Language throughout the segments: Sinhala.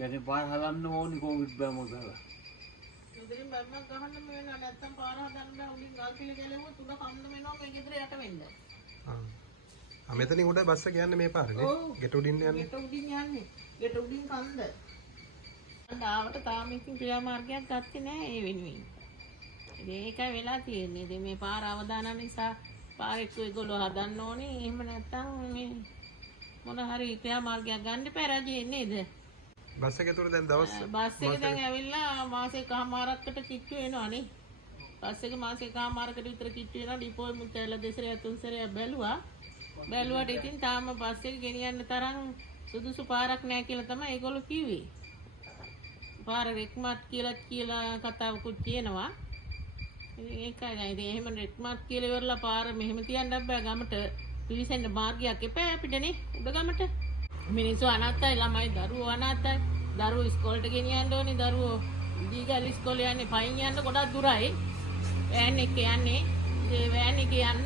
කියන්නේ පාර හදන්න ඕනි කොවිඩ් බෑ මොකද? ඉතින් බම්මක් ගහන්න මෙන්න නැත්තම් පාර හදන්න බෑ උඩින් ගල් පිළ ගැලෙවුවොත් උඩ කන්ද වෙනවා මේ ගෙදර යට වෙන්න. මෙතනින් උඩ බස් එක යන්නේ මේ පාරනේ. ගෙට උඩින් යන්නේ. ගෙට උඩින් යන්නේ. ගෙට උඩින් කන්ද. ආවට තාම ඉතින් ක්‍රියාමාර්ගයක් ගත්තේ නෑ ඒ වෙනුවෙන්. ඒකයි වෙලා තියෙන්නේ. ඉතින් මේ පාර අවදානම් නිසා පාරෙත් ඒගොල්ලෝ හදන්න ඕනේ. එහෙම නැත්තම් මේ මොන හරි ක්‍රියාමාර්ගයක් ගන්න එපා රජේ නේද? බස් එක තුර දැන් දවස් බස් එක දැන් ඇවිල්ලා මාසෙකමාරකට කිට්ටු වෙනවනේ. බස් එක මාසෙකමාරකට විතර කිට්ටු වෙනවා. ඩිපෝයි මුත්තැල දෙසරයක් තුන්සරයක් බැලුවට ඉතින් තාම බස් එක ගෙනියන්න තරම් සුදුසු පාරක් නැහැ කියලා තමයි ඒගොල්ලෝ කිව්වේ. පාර රෙක්මත් කියලා කතාවකුත් කියනවා. ඒකයි නේද? එහෙම රෙක්මත් කියලා ඉවරලා පාර මෙහෙම තියන්න බෑ ගමට පිවිසෙන්න මාර්ගයක් එපා අපිටනේ උඩ ගමට. මිනිස්සු අනාථයි ළමයි දරුවෝ අනාථයි. දරුවෝ ඉස්කෝලේට ගෙනියන්න ඕනේ. දරුවෝ දීගල් ඉස්කෝලේ යන්නේ පයින් යන්න ගොඩක් දුරයි. වෑන් එක යන්නේ. ඒ වෑන් එක යන්න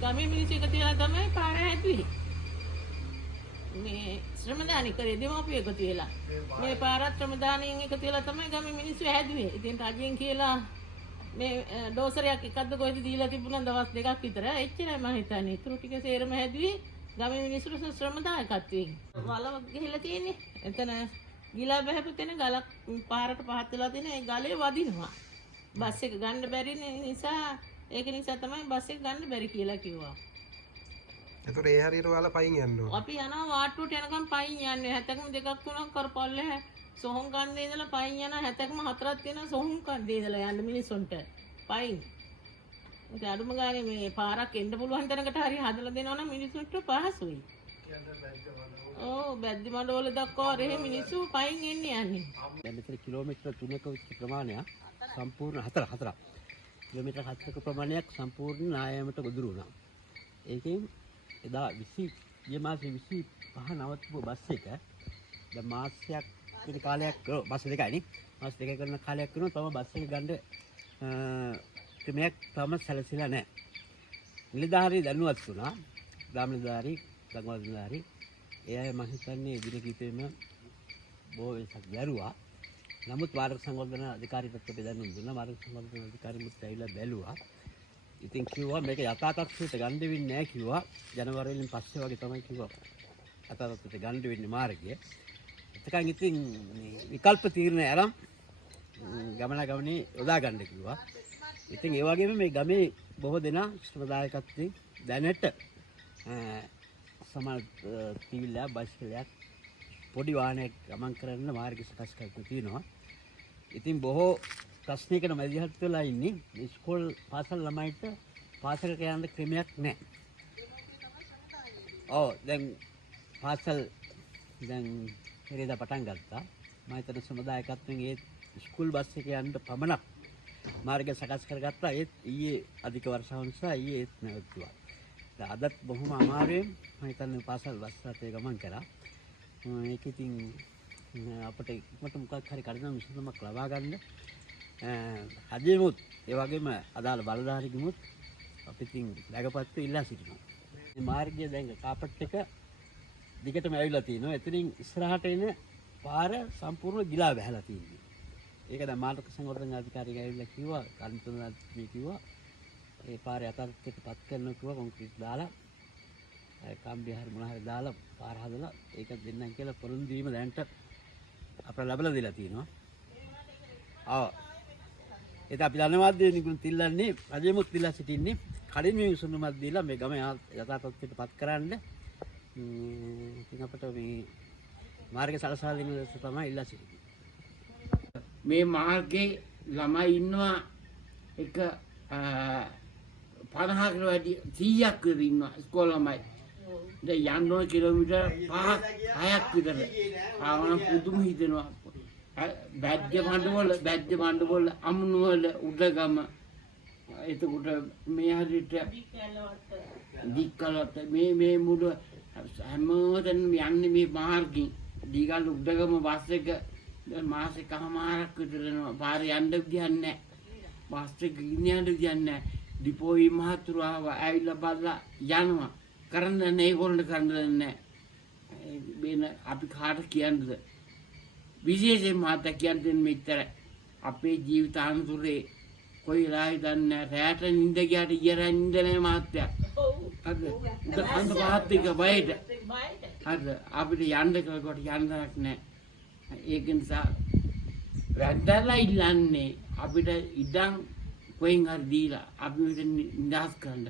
ගමේ මිනිස්සු එකතු වෙලා තමයි පාර හැදුවේ. මේ ශ්‍රමදානි කරේ දෙමව්පියෝ එකතු වෙලා. මේ පාරත් ශ්‍රමදානියෙන් එකතු වෙලා තමයි ගමේ මිනිස්සු හැදුවේ. ඉතින් රජෙන් කියලා මේ ඩෝසරයක් එකක්ද කොහෙද දීලා තිබුණා දවස් දෙකක් විතර. එච්චරයි මම හිතන්නේ. ඊටු ටික සේරම හැදුවේ ගමේ මිනිස්සුන්ට ශ්‍රමදායකත්වයෙන්. වලව ගිහිල්ලා තියෙන්නේ. එතන ගිලා බහැපු තැන ගලක් පාරට පහත් වෙලා තියෙන ඒ ගලේ වදිනවා. බස් එක ගන්න බැරි නිසා ඒක නිසා තමයි බස් එක ගන්න බැරි කියලා කිව්වා. ඒතර ඒ හරියට ඔයාලා පයින් යන්න ඕන. අපි යනවා වාට්ටුවට යනකම් පයින් යන්නේ. 70ක්ම දෙකක් තුනක් කරපල්ලේ සොහොන් කන්දේ ඉඳලා පයින් යන 70ක්ම හතරක් තියෙනවා සොහොන් කන්දේ ඉඳලා යන්න මිනිස්සුන්ට පයින්. ඒක අඩුම ගානේ මේ පාරක් එන්න පුළුවන් තැනකට හරි හදලා දෙනවා නම් මිනිස්සුන්ට පහසුයි. ඔව් බැද්දි මඩවල දක්වා රෙහි මිනිස්සු පයින් එන්නේ යන්නේ. දැන් මෙතන කිලෝමීටර 3ක ප්‍රමාණයක් සම්පූර්ණ 4 කිලෝමීටර 4ක ප්‍රමාණයක් සම්පූර්ණ නායමට ගොදුරු වුණා. ඒකෙන් එදා 20 මාසේ 25 නවත්වපු බස් එක දැන් මාසයක් විතර කාලයක් බස් දෙකයිනේ මාස දෙකක කරන කාලයක් කරනවා තව බස් එක ගන්න ක්‍රමයක් තම සැලසිලා නැහැ. නිලධාරී දැනුවත් වුණා. ගාමනිලධාරී ගංගවලධාරී ඒ අය මම හිතන්නේ දින කිහිපෙම බොහෝ වෙනසක් දැරුවා. නමුත් වාරක සංවර්ධන අධිකාරියට අපි දැනුම් දුන්නා. වාරක සංවර්ධන අධිකාරියත් ඇවිල්ලා බැලුවා. ඉතින් කිව්වා මේක යථා තත්ත්වයට ගන්න දෙන්නේ නැහැ කිව්වා. ජනවාරි වලින් පස්සේ වගේ තමයි කිව්වා. යථා තත්ත්වයට ගන්න දෙන්නේ මාර්ගය. එතකන් ඉතින් විකල්ප තීරණය අරන් ගමනේ යොදා ගන්න කිව්වා. ඉතින් ඒ වගේම මේ ගමේ බොහෝ දෙනා ශ්‍රමදායකත්වයෙන් දැනට සමහර ටීවිලා බයිසිකලයක් පොඩි වාහනයක් ගමන් කරන්න මාර්ග සකස් කරලා තියෙනවා. ඉතින් බොහෝ ප්‍රශ්නයකට මැදිහත් වෙලා ඉන්නේ ඉස්කෝල පාසල් ළමයිට පාසලට යන්න ක්‍රමයක් නැහැ. ඔව් දැන් පාසල් දැන් පෙරේදා පටන් ගත්තා. මම හිතන සමුදායකත්වයෙන් ඒ ඉස්කෝල බස් එක යන්න පමණක් මාර්ග සකස් කරගත්තා. ඒත් ඊයේ අධික වර්ෂාව නිසා ඊයේ ඒත් නැවතුණා. අදත් බොහොම අමාරුවෙන් මම හිතන්නේ පාසල් බස් රථය ගමන් කරා. ඒක ඉතින් අපිට මට මොකක් හරි කඩන විසඳුමක් ලබා ගන්න අදෙමුත් ඒ වගේම අදාළ බලධාරීගෙමුත් අපි ඉතින් läගපත්තු ඉල්ලා සිටිනවා. මේ මාර්ගය දැන් කාපට් එක දිගටම ඇවිල්ලා තිනවා. එතනින් ඉස්සරහට එන පාර සම්පූර්ණ ගිලා බහැලා තියෙනවා. ඒක දැන් මාර්ග සංවර්ධන අධිකාරිය ඇවිල්ලා කිව්වා කාර්මිකතුමාත් කිව්වා ඒ පාරේ අතරට පත් කරන්න කිව්වා කොන්ක්‍රීට් දාලා කම්බි හරි මොන හරි දාලා පාර හදලා ඒක දෙන්නම් කියලා පොරොන්දු දීම දැන්ට අපිට ලැබලා දීලා තියෙනවා. ආ ඒක අපි ධන්‍යවාද දෙන්නුත් ඉල්ලන්නේ රජෙමුත් ඉල්ලා සිටින්නේ කලින් මේ විසඳුමක් දීලා මේ ගම යථා තත්ත්වයට පත් කරන්න ඉතින් අපිට මේ මාර්ග සලසා දෙන ලෙස තමයි ඉල්ලා සිටින්නේ. මේ මාර්ගයේ ළමයි ඉන්නවා එක 50කට වැඩි 100ක් විතර ඉන්නවා ඉස්කෝල ළමයි. දැන් යන්න ඕන කිලෝමීටර් 5ක් 6ක් විතර. ආවනම් පුදුම හිතෙනවා. බැද්ද මණ්ඩවල අමුණුවල උඩගම එතකොට මේ හරියට දික්කලට මේ මුඩ හැමෝටම යන්නේ මේ මාර්ගයෙන් දීගල් උඩගම බස් එක මාසෙකමාරක් විතර යනවා. පාරේ යන්න විදියක් නැහැ. බස් එක ගිනියන්න විදියක් නැහැ. ඩිපෝයි මහතුරු ඇවිල්ලා බලලා යනවා. කරන්න නැහැ ඒගොල්ලන්ට කරන්න නැහැ. වෙන අපි කාට කියන්නද? විශේෂයෙන් මහත්තයා කියන්න දෙන්නේ මෙච්චරයි. අපේ ජීවිතාන්තරේ කොයි වෙලාවෙ දන්නේ නැහැ. රැට නිින්ද ගියාට ඊයරා නිින්ද නැහැ මහත්තයා. හරිද? උඩ කන්ද පහත් එක බයට. හරිද? අපිට යන්න කලකට යන්නක් නැහැ. ඒක නිසා වැද්දලා ඉල්ලන්නේ අපිට ඉඩම් කොහෙන් හරි දීලා අපි නිදහස් කරන්න.